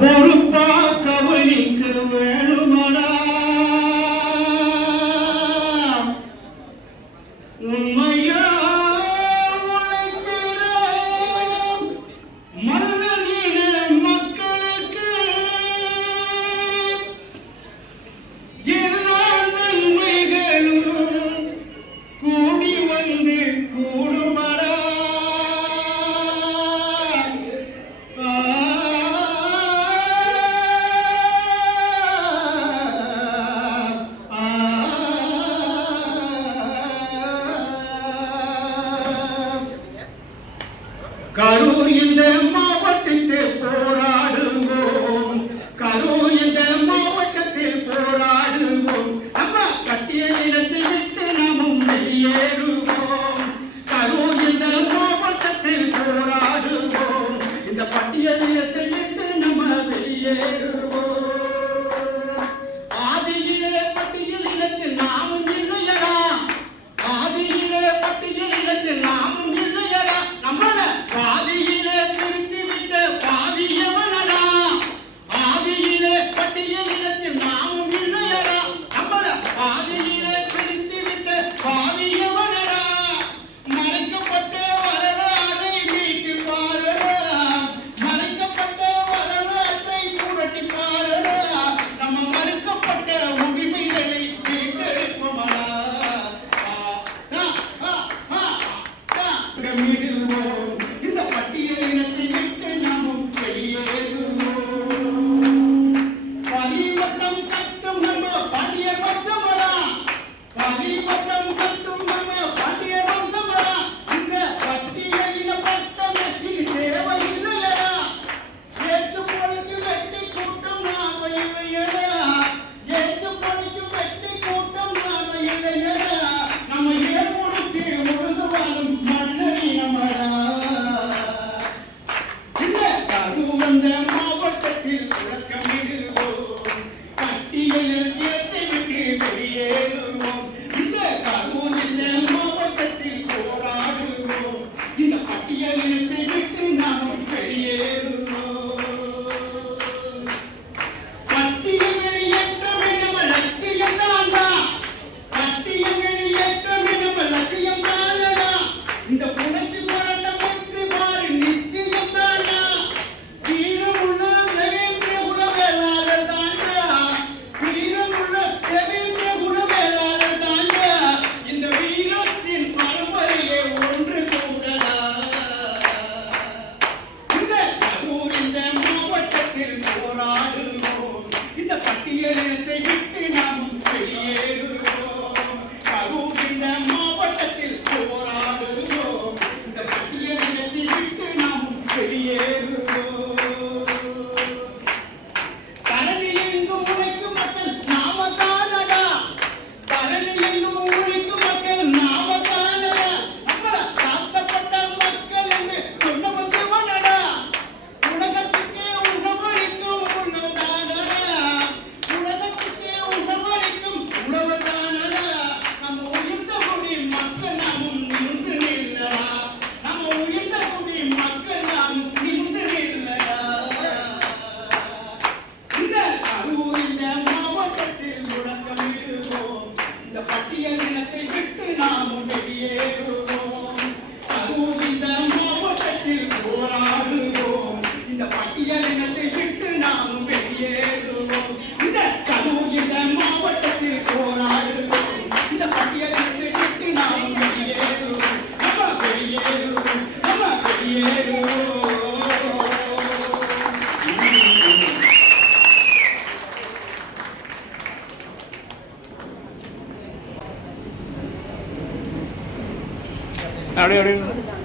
பொறுப்பா கவனிக்க வேணுமடா. உண்மை கரூர் இந்த மாவட்டத்தில் போராடுவோம். கரூர் இந்த மாவட்டத்தில் போராடுவோம். அம்மா கட்டிய இடத்தை விட்டு நாமும் வெளியேறுவோம். கரூர் இந்த மாவட்டத்தில் போராடுவோம். இந்த பட்டியல் இடத்தை விட்டு நம்ம வெளியேறுவோம். இந்த பட்டியல் இனத்தை விட்டு நாமும் வெளியேறுவோம். பதிவட்டம் கட்டும் நம்ம பதிய பட்டம் கொண்ட Are you ready?